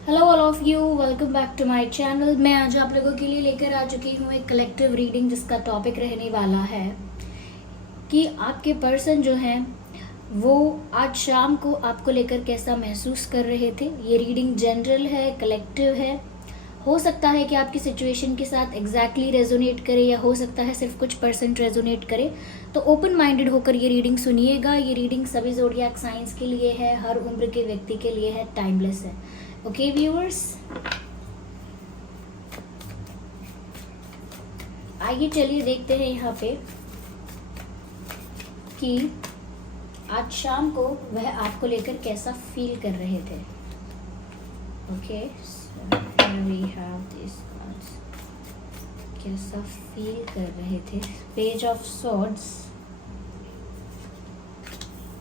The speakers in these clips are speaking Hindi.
Hello all of you, welcome back to my channel. मैं आज आप लोगों के लिए लेकर आ चुकी हूँ एक कलेक्टिव रीडिंग जिसका टॉपिक रहने वाला है कि आपके पर्सन जो हैं वो आज शाम को आपको लेकर कैसा महसूस कर रहे थे। ये रीडिंग जनरल है, कलेक्टिव है। हो सकता है कि आपकी सिचुएशन के साथ एग्जैक्टली रेजोनेट करे या हो सकता है सिर्फ कुछ परसेंट रेजोनेट करे। तो ओपन माइंडेड होकर ये रीडिंग सुनिएगा। ये रीडिंग सभी ज़ोडिएक साइंस के लिए है, हर उम्र के व्यक्ति के लिए है, टाइमलेस है। ओके व्यूअर्स, आइए चलिए देखते हैं यहाँ पे कि आज शाम को वह आपको लेकर कैसा फील कर रहे थे। Okay, we have this cards. कैसा फील कर रहे थे। Page of swords,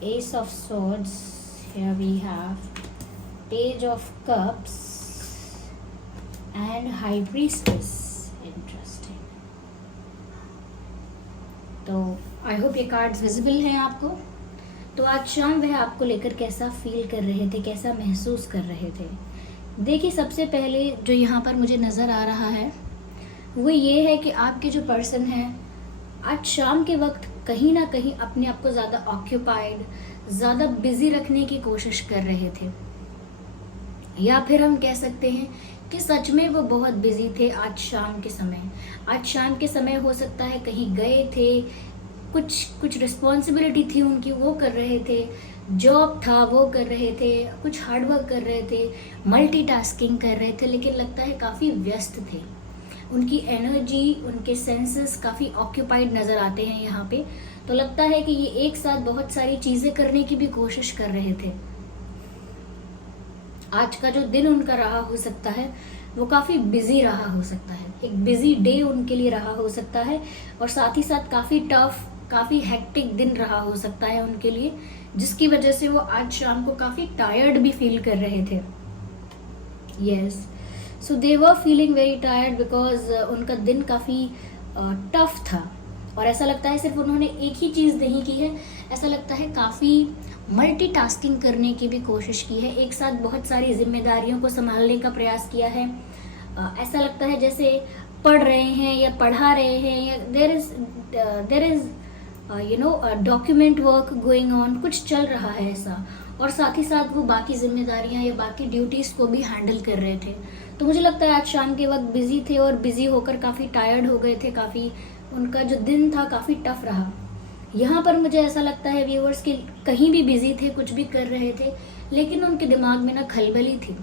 ace of swords, here we have page of cups and high priestess. Interesting. तो आई होप ये कार्ड्स विजिबल हैं आपको। तो आज शाम वह आपको लेकर कैसा फील कर रहे थे, कैसा महसूस कर रहे थे। देखिए, सबसे पहले जो यहाँ पर मुझे नज़र आ रहा है वो ये है कि आपके जो पर्सन हैं आज शाम के वक्त कहीं ना कहीं अपने आप को ज़्यादा ऑक्यूपाइड, ज़्यादा बिजी रखने की कोशिश कर रहे थे, या फिर हम कह सकते हैं कि सच में वो बहुत बिजी थे आज शाम के समय। आज शाम के समय हो सकता है कहीं गए थे, कुछ रिस्पॉन्सिबिलिटी थी उनकी, वो कर रहे थे, जॉब था वो कर रहे थे, कुछ हार्डवर्क कर रहे थे, मल्टीटास्किंग कर रहे थे, लेकिन लगता है काफ़ी व्यस्त थे। उनकी एनर्जी, उनके सेंसेस काफ़ी ऑक्यूपाइड नज़र आते हैं यहाँ पे। तो लगता है कि ये एक साथ बहुत सारी चीज़ें करने की भी कोशिश कर रहे थे। आज का जो दिन उनका रहा हो सकता है वो काफ़ी बिजी रहा हो सकता है, एक बिजी डे उनके लिए रहा हो सकता है, और साथ ही साथ काफ़ी टफ, काफ़ी हेक्टिक दिन रहा हो सकता है उनके लिए, जिसकी वजह से वो आज शाम को काफ़ी टायर्ड भी फील कर रहे थे। Yes, so they were feeling very tired because उनका दिन काफ़ी टफ था। और ऐसा लगता है सिर्फ उन्होंने एक ही चीज़ नहीं की है, ऐसा लगता है काफ़ी मल्टीटास्किंग करने की भी कोशिश की है, एक साथ बहुत सारी जिम्मेदारियों को संभालने का प्रयास किया है। ऐसा लगता है जैसे पढ़ रहे हैं या पढ़ा रहे हैं, या there is document work going on, कुछ चल रहा है ऐसा, और साथ ही साथ वो बाकी जिम्मेदारियां या बाकी ड्यूटीज़ को भी हैंडल कर रहे थे। तो मुझे लगता है आज शाम के वक्त बिजी थे और बिजी होकर काफ़ी टायर्ड हो गए थे, काफ़ी उनका जो दिन था काफ़ी टफ रहा। यहाँ पर मुझे ऐसा लगता है व्यूअर्स कि कहीं भी बिजी थे, कुछ भी कर रहे थे, लेकिन उनके दिमाग में ना खलबली थी,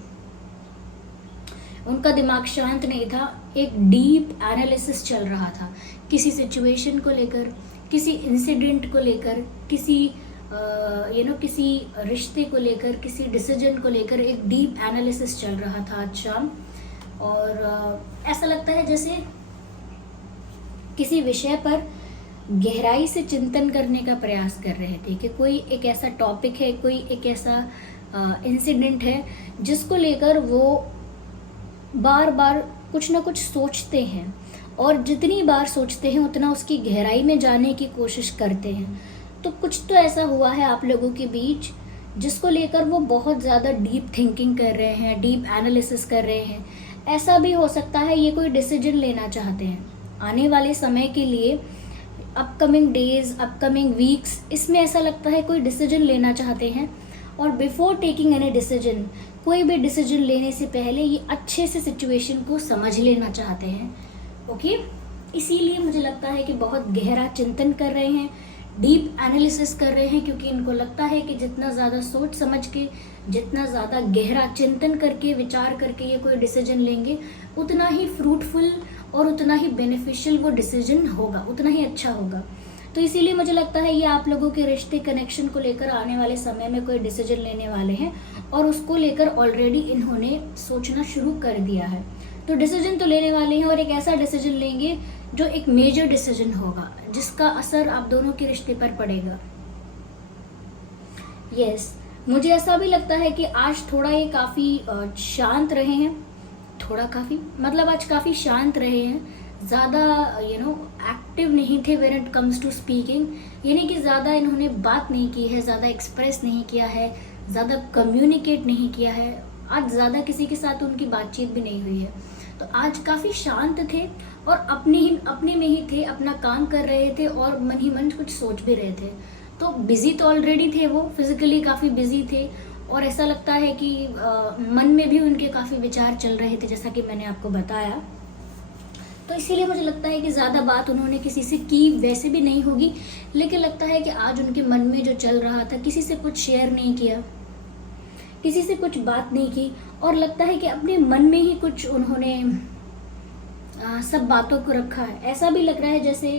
उनका दिमाग शांत नहीं था। एक डीप एनालिसिस चल रहा था किसी सिचुएशन को लेकर, किसी इंसिडेंट को लेकर, किसी किसी रिश्ते को लेकर, किसी डिसीजन को लेकर एक डीप एनालिसिस चल रहा था आज शाम। और ऐसा लगता है जैसे किसी विषय पर गहराई से चिंतन करने का प्रयास कर रहे थे कि कोई एक ऐसा टॉपिक है, कोई एक ऐसा इंसिडेंट है जिसको लेकर वो बार बार कुछ ना कुछ सोचते हैं, और जितनी बार सोचते हैं उतना उसकी गहराई में जाने की कोशिश करते हैं। तो कुछ तो ऐसा हुआ है आप लोगों के बीच जिसको लेकर वो बहुत ज़्यादा डीप थिंकिंग कर रहे हैं, डीप एनालिसिस कर रहे हैं। ऐसा भी हो सकता है ये कोई डिसीजन लेना चाहते हैं आने वाले समय के लिए, अपकमिंग डेज, अपकमिंग वीक्स, इसमें ऐसा लगता है कोई डिसीजन लेना चाहते हैं। और बिफोर टेकिंग एनी डिसीजन, कोई भी डिसीजन लेने से पहले ये अच्छे से सिचुएशन को समझ लेना चाहते हैं। ओके, इसीलिए मुझे लगता है कि बहुत गहरा चिंतन कर रहे हैं, डीप एनालिसिस कर रहे हैं, क्योंकि इनको लगता है कि जितना ज़्यादा सोच समझ के, जितना ज़्यादा गहरा चिंतन करके, विचार करके ये कोई डिसीजन लेंगे, उतना ही फ्रूटफुल और उतना ही बेनिफिशियल वो डिसीजन होगा, उतना ही अच्छा होगा। तो इसीलिए मुझे लगता है ये आप लोगों के रिश्ते, कनेक्शन को लेकर आने वाले समय में कोई डिसीजन लेने वाले हैं, और उसको लेकर ऑलरेडी इन्होंने सोचना शुरू कर दिया है। तो डिसीजन तो लेने वाले हैं, और एक ऐसा डिसीजन लेंगे जो एक मेजर डिसीजन होगा, जिसका असर आप दोनों के रिश्ते पर पड़ेगा। यस, मुझे ऐसा भी लगता है कि आज थोड़ा ये काफ़ी शांत रहे हैं, थोड़ा काफ़ी मतलब आज काफ़ी शांत रहे हैं, ज़्यादा एक्टिव नहीं थे when it comes to speaking, यानी कि ज़्यादा इन्होंने बात नहीं की है, ज़्यादा एक्सप्रेस नहीं किया है, ज़्यादा कम्युनिकेट नहीं किया है। आज ज़्यादा किसी के साथ उनकी बातचीत भी नहीं हुई है। तो आज काफ़ी शांत थे और अपने में ही थे, अपना काम कर रहे थे और मन ही मन कुछ सोच भी रहे थे। तो बिजी तो ऑलरेडी थे, वो फिजिकली काफ़ी बिजी थे और ऐसा लगता है कि मन में भी उनके काफ़ी विचार चल रहे थे, जैसा कि मैंने आपको बताया। तो इसीलिए मुझे लगता है कि ज़्यादा बात उन्होंने किसी से की वैसे भी नहीं होगी, लेकिन लगता है कि आज उनके मन में जो चल रहा था, किसी से कुछ शेयर नहीं किया, किसी से कुछ बात नहीं की और लगता है कि अपने मन में ही कुछ उन्होंने सब बातों को रखा है। ऐसा भी लग रहा है जैसे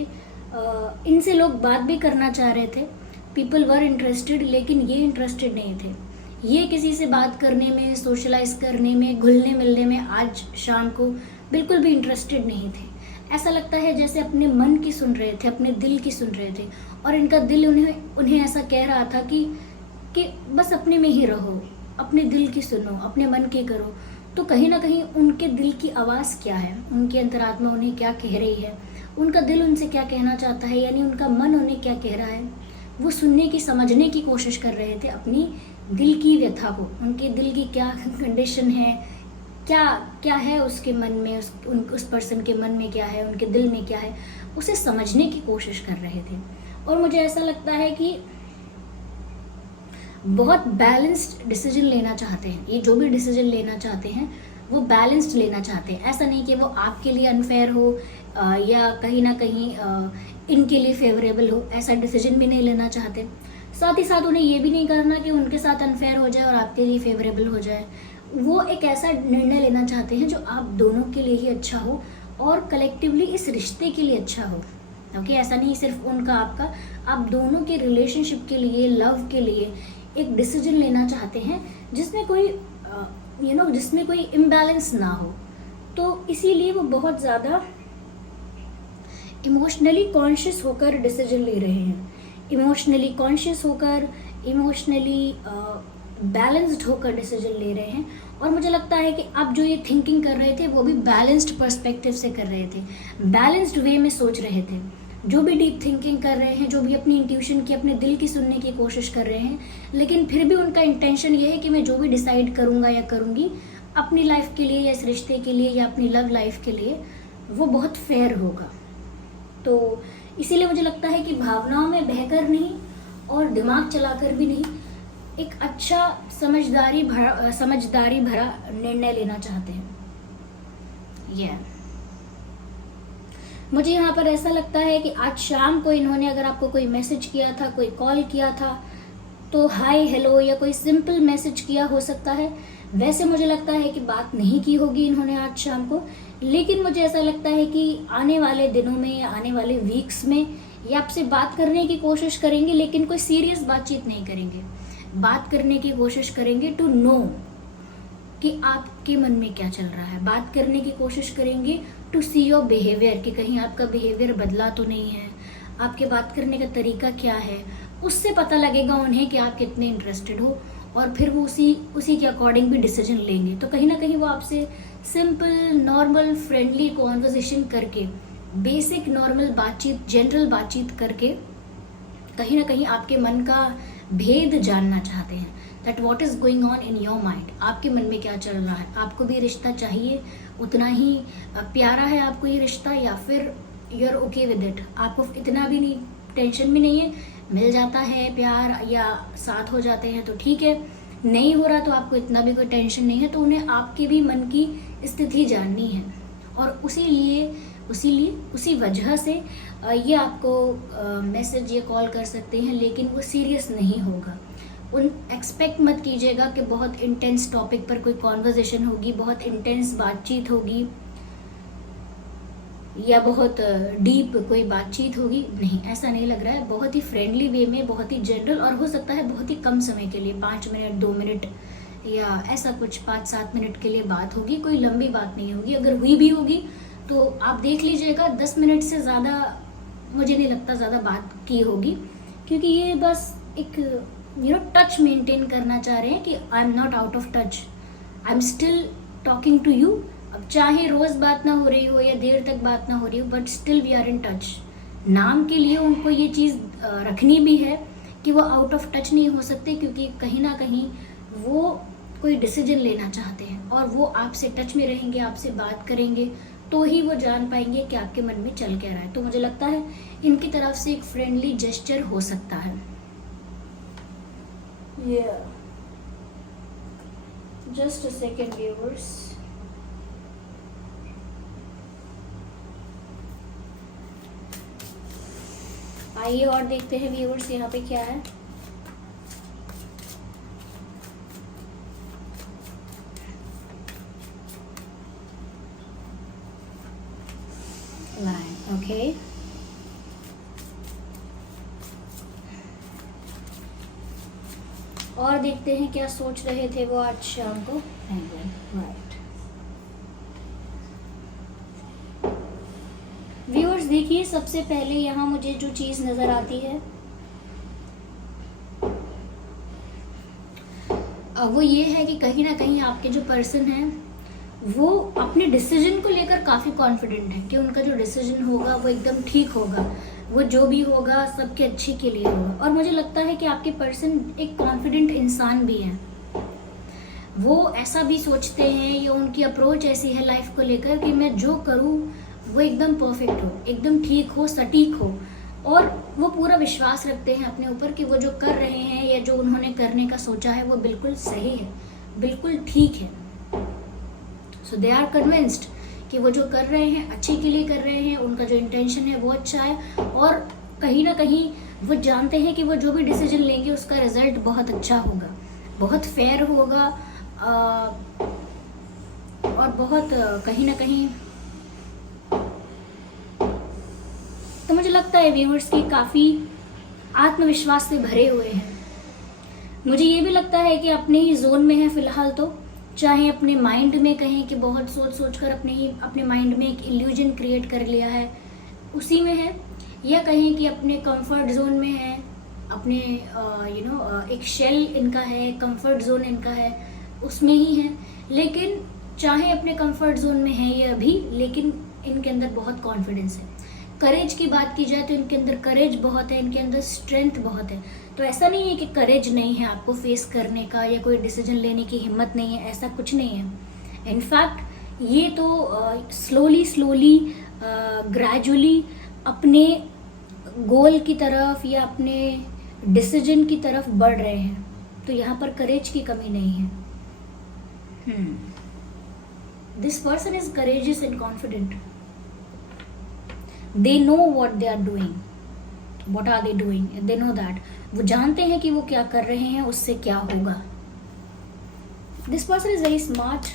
इनसे लोग बात भी करना चाह रहे थे, पीपल वर इंटरेस्टेड, लेकिन ये इंटरेस्टेड नहीं थे। ये किसी से बात करने में, सोशलाइज करने में, घुलने मिलने में आज शाम को बिल्कुल भी इंटरेस्टेड नहीं थे। ऐसा लगता है जैसे अपने मन की सुन रहे थे, अपने दिल की सुन रहे थे और इनका दिल उन्हें ऐसा कह रहा था कि बस अपने में ही रहो, अपने दिल की सुनो, अपने मन की करो। तो कहीं ना कहीं उनके दिल की आवाज़ क्या है, उनकी अंतरात्मा उन्हें क्या कह रही है, उनका दिल उनसे क्या कहना चाहता है, यानी उनका मन उन्हें क्या कह रहा है, वो सुनने की, समझने की कोशिश कर रहे थे अपनी दिल की व्यथा को। उनके दिल की क्या कंडीशन है, क्या क्या है उसके मन में, उस पर्सन के मन में क्या है, उनके दिल में क्या है, उसे समझने की कोशिश कर रहे थे। और मुझे ऐसा लगता है कि बहुत बैलेंस्ड डिसीजन लेना चाहते हैं। ये जो भी डिसीजन लेना चाहते हैं वो बैलेंस्ड लेना चाहते हैं। ऐसा नहीं कि वो आपके लिए अनफेयर हो या कहीं ना कहीं इनके लिए फेवरेबल हो, ऐसा डिसीजन भी नहीं लेना चाहते। साथ ही साथ उन्हें ये भी नहीं करना कि उनके साथ अनफेयर हो जाए और आपके लिए फेवरेबल हो जाए। वो एक ऐसा निर्णय लेना चाहते हैं जो आप दोनों के लिए ही अच्छा हो और कलेक्टिवली इस रिश्ते के लिए अच्छा हो। ओके, ऐसा नहीं सिर्फ उनका आपका, आप दोनों के रिलेशनशिप के लिए, लव के लिए एक डिसीजन लेना चाहते हैं जिसमें कोई जिसमें कोई इम्बैलेंस ना हो। तो इसीलिए वो बहुत ज़्यादा इमोशनली कॉन्शियस होकर डिसीजन ले रहे हैं, इमोशनली कॉन्शियस होकर, इमोशनली बैलेंस्ड होकर डिसीजन ले रहे हैं। और मुझे लगता है कि आप जो ये थिंकिंग कर रहे थे वो भी बैलेंस्ड पर्सपेक्टिव से कर रहे थे, बैलेंस्ड वे में सोच रहे थे। जो भी डीप थिंकिंग कर रहे हैं, जो भी अपनी इंट्यूशन की, अपने दिल की सुनने की कोशिश कर रहे हैं, लेकिन फिर भी उनका इंटेंशन ये है कि मैं जो भी डिसाइड करूँगा या करूँगी अपनी लाइफ के लिए या इस रिश्ते के लिए या अपनी लव लाइफ के लिए, वो बहुत फेयर होगा। तो इसीलिए मुझे लगता है कि भावनाओं में बहकर नहीं और दिमाग चलाकर भी नहीं, एक अच्छा समझदारी भरा निर्णय लेना चाहते हैं। मुझे यहाँ पर ऐसा लगता है कि आज शाम को इन्होंने अगर आपको कोई मैसेज किया था, कोई कॉल किया था, तो हाय हेलो या कोई सिंपल मैसेज किया हो सकता है। वैसे मुझे लगता है कि बात नहीं की होगी इन्होंने आज शाम को, लेकिन मुझे ऐसा लगता है कि आने वाले दिनों में, आने वाले वीक्स में ये आपसे बात करने की कोशिश करेंगे, लेकिन कोई सीरियस बातचीत नहीं करेंगे। बात करने की कोशिश करेंगे टू नो कि आपके मन में क्या चल रहा है। बात करने की कोशिश करेंगे टू सी योर बिहेवियर, कि कहीं आपका बिहेवियर बदला तो नहीं है, आपके बात करने का तरीका क्या है। उससे पता लगेगा उन्हें कि आप कितने इंटरेस्टेड हो और फिर वो उसी के अकॉर्डिंग भी डिसीजन लेंगे। तो कहीं ना कहीं वो आपसे सिंपल, नॉर्मल, फ्रेंडली कॉन्वर्सेशन करके, बेसिक नॉर्मल बातचीत, जनरल बातचीत करके कहीं ना कहीं आपके मन का भेद जानना चाहते हैं, that what is going on in your mind. आपके मन में क्या चल रहा है, आपको भी रिश्ता चाहिए, उतना ही प्यारा है आपको ये रिश्ता, या फिर you are okay with it, आपको इतना भी नहीं, टेंशन भी नहीं है, मिल जाता है प्यार या साथ हो जाते हैं तो ठीक है, नहीं हो रहा तो आपको इतना भी कोई टेंशन नहीं है। तो उन्हें आपके भी मन की स्थिति जाननी है और उसी वजह से ये आपको मैसेज या कॉल कर सकते हैं, लेकिन वो सीरियस नहीं होगा। एक्सपेक्ट मत कीजिएगा कि बहुत इंटेंस टॉपिक पर कोई कॉन्वर्जेशन होगी, बहुत इंटेंस बातचीत होगी या बहुत डीप कोई बातचीत होगी। नहीं, ऐसा नहीं लग रहा है। बहुत ही फ्रेंडली वे में, बहुत ही जनरल, और हो सकता है बहुत ही कम समय के लिए, 5 मिनट 2 मिनट या ऐसा कुछ 5-7 मिनट के लिए बात होगी, कोई लंबी बात नहीं होगी। अगर हुई भी होगी तो आप देख लीजिएगा, 10 मिनट से ज़्यादा मुझे नहीं लगता ज़्यादा बात की होगी, क्योंकि ये बस एक टच मेंटेन करना चाह रहे हैं कि I am not out of touch, I am still talking to you. अब चाहे रोज़ बात ना हो रही हो या देर तक बात ना हो रही हो, but still we are in touch. नाम के लिए उनको ये चीज़ रखनी भी है कि वो आउट ऑफ टच नहीं हो सकते, क्योंकि कहीं ना कहीं वो कोई डिसीजन लेना चाहते हैं और वो आपसे टच में रहेंगे, आपसे बात करेंगे, तो ही वो जान पाएंगे कि आपके मन में चल क्या रहा है। तो मुझे लगता है इनकी तरफ से एक फ्रेंडली जेस्चर हो सकता है। Just a second viewers. आइए और देखते हैं व्यूअर्स यहाँ पे क्या है। Line, okay. और देखते हैं क्या सोच रहे थे वो आज शाम को। राइट व्यूअर्स, देखिए सबसे पहले यहाँ मुझे जो चीज नजर आती है वो ये है कि कहीं ना कहीं आपके जो पर्सन हैं वो अपने डिसीजन को लेकर काफ़ी कॉन्फिडेंट है कि उनका जो डिसीजन होगा वो एकदम ठीक होगा, वो जो भी होगा सबके अच्छे के लिए होगा। और मुझे लगता है कि आपके पर्सन एक कॉन्फिडेंट इंसान भी हैं, वो ऐसा भी सोचते हैं, या उनकी अप्रोच ऐसी है लाइफ को लेकर कि मैं जो करूँ वो एकदम परफेक्ट हो, एकदम ठीक हो, सटीक हो। और वो पूरा विश्वास रखते हैं अपने ऊपर कि वो जो कर रहे हैं या जो उन्होंने करने का सोचा है वो बिल्कुल सही है, बिल्कुल ठीक है। सो दे आर कन्विंस्ड कि वो जो कर रहे हैं अच्छे के लिए कर रहे हैं, उनका जो इंटेंशन है वो अच्छा है। और कहीं ना कहीं वो जानते हैं कि वो जो भी डिसीजन लेंगे उसका रिजल्ट बहुत अच्छा होगा, बहुत फेयर होगा, और बहुत कहीं ना कहीं। तो मुझे लगता है व्यूअर्स की काफ़ी आत्मविश्वास से भरे हुए हैं। मुझे ये भी लगता है कि अपने ही जोन में है फिलहाल, तो चाहे अपने माइंड में कहें कि बहुत सोच कर अपने माइंड में एक इल्यूजन क्रिएट कर लिया है उसी में है, या कहें कि अपने कंफर्ट जोन में है, अपने एक शेल इनका है, कंफर्ट जोन इनका है, उसमें ही है। लेकिन चाहे अपने कंफर्ट जोन में है ये अभी, लेकिन इनके अंदर बहुत कॉन्फिडेंस है। करेज की बात की जाए तो इनके अंदर करेज बहुत है, इनके अंदर स्ट्रेंथ बहुत है। तो ऐसा नहीं है कि करेज नहीं है आपको फेस करने का या कोई डिसीजन लेने की हिम्मत नहीं है, ऐसा कुछ नहीं है। इनफैक्ट ये तो स्लोली ग्रेजुअली अपने गोल की तरफ या अपने डिसीजन की तरफ बढ़ रहे हैं। तो यहाँ पर करेज की कमी नहीं है। This person is courageous and confident. They know what they are doing. What are they doing? They know that. वो जानते हैं कि वो क्या कर रहे हैं, उससे क्या होगा। This person is very smart.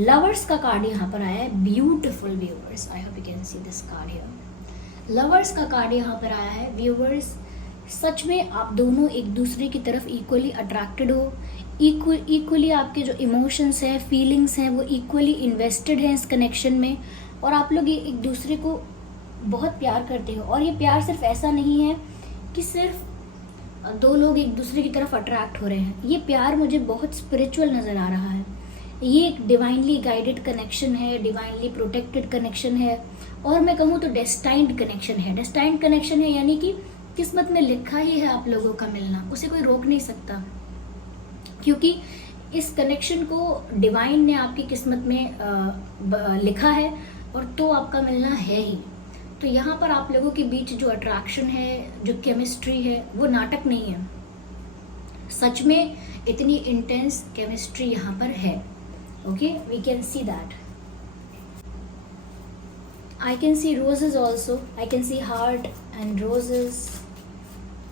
Lovers का कार्ड यहाँ पर आया है। Beautiful viewers. I hope you can see this card here. Lovers का कार्ड यहाँ पर आया है। Viewers, सच में आप दोनों एक दूसरे की तरफ इक्वली अट्रैक्टेड हो, इक्वली आपके जो इमोशंस हैं, फीलिंग्स हैं, वो इक्वली इन्वेस्टेड हैं इस कनेक्शन में, और आप लोग ये एक दूसरे को बहुत प्यार करते हो। और ये प्यार सिर्फ ऐसा नहीं है कि सिर्फ दो लोग एक दूसरे की तरफ अट्रैक्ट हो रहे हैं, ये प्यार मुझे बहुत स्पिरिचुअल नज़र आ रहा है। ये एक डिवाइनली गाइडेड कनेक्शन है, डिवाइनली प्रोटेक्टेड कनेक्शन है, और मैं कहूँ तो डेस्टाइन्ड कनेक्शन है। डेस्टाइन्ड कनेक्शन है यानी कि किस्मत में लिखा ही है आप लोगों का मिलना, उसे कोई रोक नहीं सकता, क्योंकि इस कनेक्शन को डिवाइन ने आपकी किस्मत में लिखा है, और तो आपका मिलना है ही। तो यहाँ पर आप लोगों के बीच जो अट्रैक्शन है, जो केमिस्ट्री है, वो नाटक नहीं है, सच में इतनी इंटेंस केमिस्ट्री यहाँ पर है। Okay, we can see that. I can see roses also. I can see heart and roses.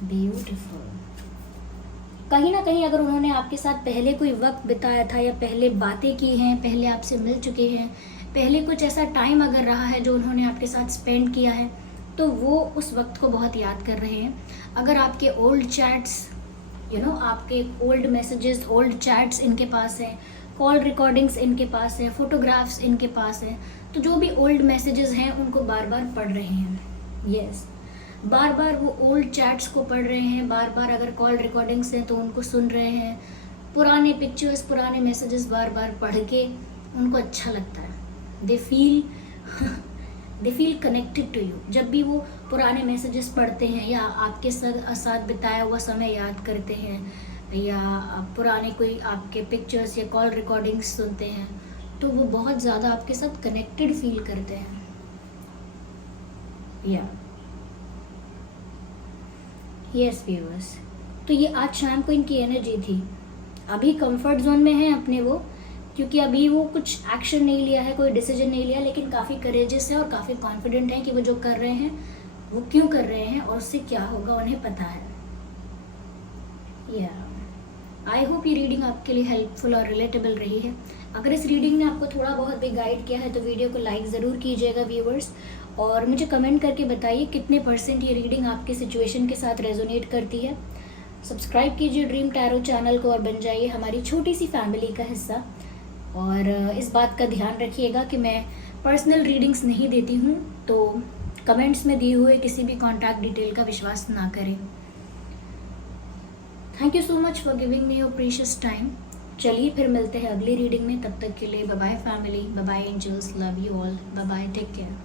Beautiful. कहीं ना कहीं अगर उन्होंने आपके साथ पहले कोई वक्त बिताया था, या पहले बातें की हैं, पहले आपसे मिल चुके हैं, पहले कुछ ऐसा टाइम अगर रहा है जो उन्होंने आपके साथ स्पेंड किया है, तो वो उस वक्त को बहुत याद कर रहे हैं। अगर आपके ओल्ड चैट्स, आपके ओल्ड मैसेजेस, ओल्ड चैट्स इनके पास हैं, कॉल रिकॉर्डिंग्स इनके पास है, फोटोग्राफ्स इनके पास है, तो जो भी ओल्ड मैसेजेस हैं उनको बार बार पढ़ रहे हैं। यस, बार बार वो ओल्ड चैट्स को पढ़ रहे हैं, बार बार अगर कॉल रिकॉर्डिंग्स हैं तो उनको सुन रहे हैं, पुराने पिक्चर्स, पुराने मैसेजेस बार बार पढ़ के उनको अच्छा लगता है। They feel connected to you. जब भी वो पुराने मैसेजेस पढ़ते हैं या आपके साथ बिताया हुआ समय याद करते हैं या पुराने कोई आपके पिक्चर्स या कॉल रिकॉर्डिंग्स सुनते हैं, तो वो बहुत ज़्यादा आपके साथ कनेक्टेड फील करते हैं। या यस व्यूअर्स, तो ये आज शाम को इनकी एनर्जी थी। अभी कंफर्ट जोन में है अपने वो, क्योंकि अभी वो कुछ एक्शन नहीं लिया है, कोई डिसीजन नहीं लिया, लेकिन काफ़ी करेजियस है और काफ़ी कॉन्फिडेंट है कि वो जो कर रहे हैं वो क्यों कर रहे हैं और उससे क्या होगा उन्हें पता है। या आई होप ये रीडिंग आपके लिए हेल्पफुल और रिलेटेबल रही है। अगर इस रीडिंग ने आपको थोड़ा बहुत भी गाइड किया है तो वीडियो को लाइक ज़रूर कीजिएगा व्यूअर्स, और मुझे कमेंट करके बताइए कितने % ये रीडिंग आपके सिचुएशन के साथ रेजोनेट करती है। सब्सक्राइब कीजिए ड्रीम टैरो चैनल को और बन जाइए हमारी छोटी सी फैमिली का हिस्सा। और इस बात का ध्यान रखिएगा कि मैं पर्सनल रीडिंग्स नहीं देती हूँ, तो कमेंट्स में दिए हुए किसी भी कॉन्टैक्ट डिटेल का विश्वास ना करें। Thank you so much for giving me your precious time. चलिए फिर मिलते हैं अगली रीडिंग में, तब तक के लिए bye bye family, bye bye angels, love you all, bye bye, take care.